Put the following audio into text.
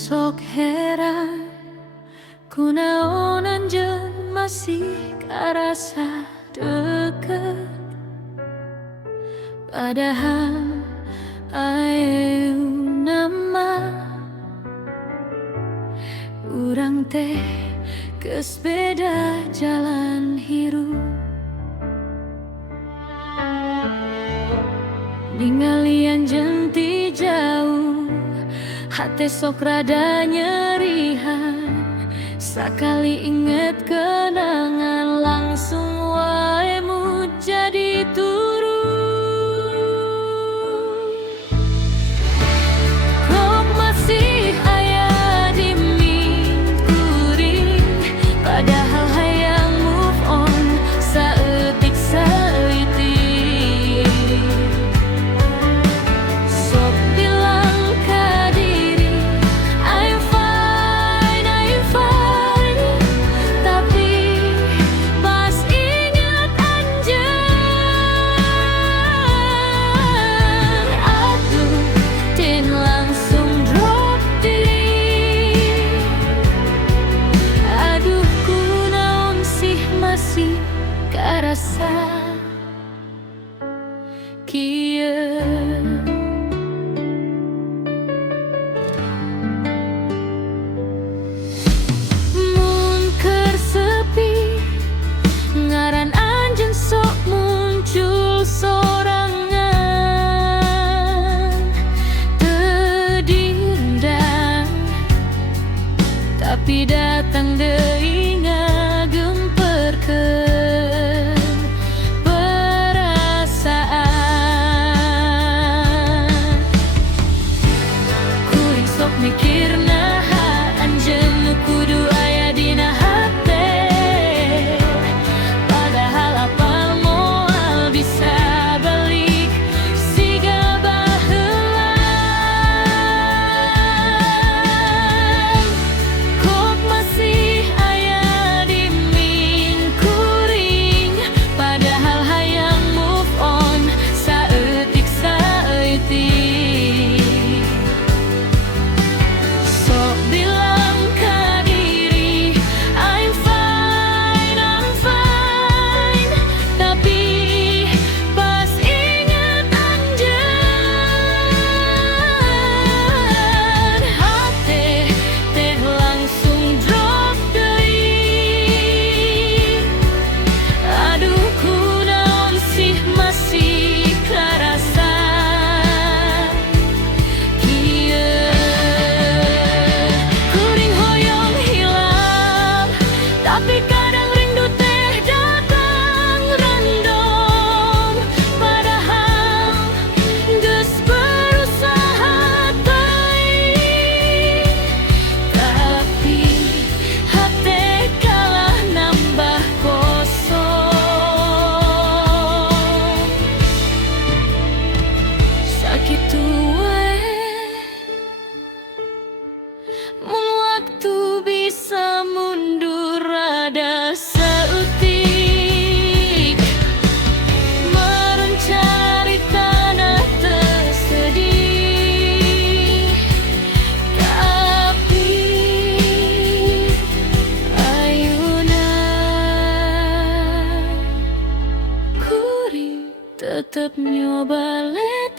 Sok heran kunaon anjeun masih karasa deket, padahal ayeuna mah urang teh geus beda jalan hirup. Ningali anjeun ti jauh, hate sok rada nyerihan. Sakali inget kenangan, langsung wae mood jadi turun. Kok masih aya di mimpi, padahal hayang move on saeutik saeutik. Sok bilang ka diri I'm fine, tapi pas ingat anjeun, aduh tin langsung drop diri. Aduh kunaon sih masih karasa kieu. Mun keur sepi, ngaran anjeun sok muncul sorangan. Teu diundang, tapi datang deui ngagemperkeun perasaan. Kuring sok mikir naha anjeun nu kudu aya dina hate, padahal apal moal bisa balik siga baheula. Kok masih aya di mingkuring, padahal hayang move on saeutik saeutik. Sok bilang ka diri I'm fine, tapi pas ingat anjeun, hate teh langsung drop deui. Aduh kunaon sih masih karasa kieu. Kuring hoyong hilang, tapi kadang rindu teh datang random. Padahal geus berusaha teuing, tapi hate kalah nambah kosong. Sakitu wae mun waktu bisa mundur rada saeutik, meureun carita teu sedih. Tapi ayeuna kuring tetep nyoba let